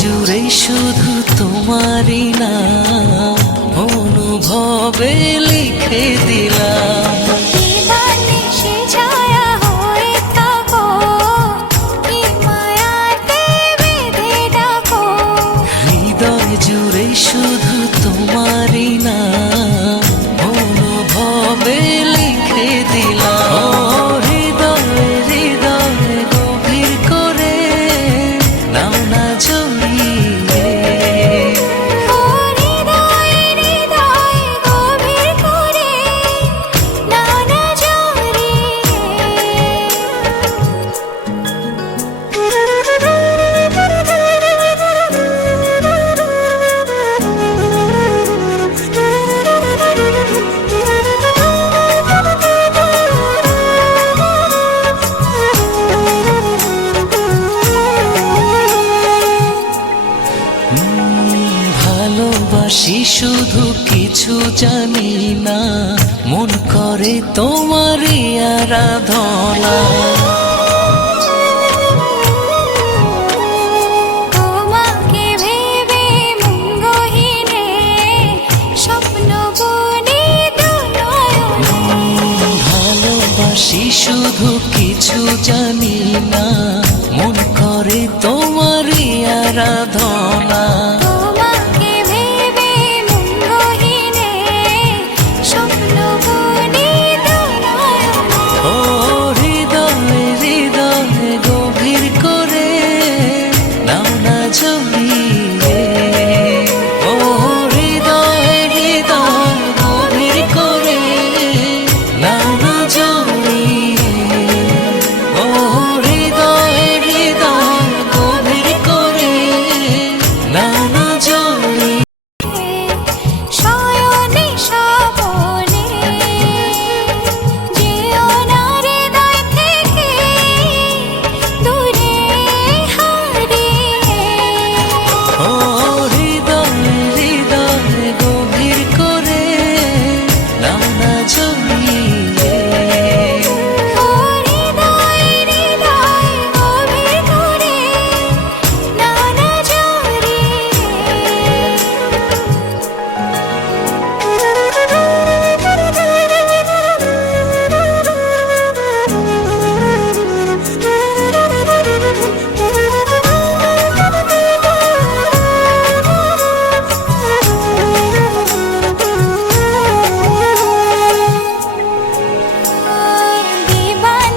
জুড়ে শুধু তোমারই নাম অনুভবে লিখে দিলাম। হৃদয় জুড়ে শুধু তোমারই নাম অনুভবে লিখে দিলাম। হৃদয় হৃদয় গভীর করে নাও না জড়িয়ে। ভালোবাসি শুধু কিছু জানি না, মন করে তোমারই আরাধনা। তোমাকে ভেবে মন গহীনে স্বপ্ন বুনি দুনয়নে। ভালোবাসি শুধু কিছু জানি না, মন করে তোমারই আরাধনা।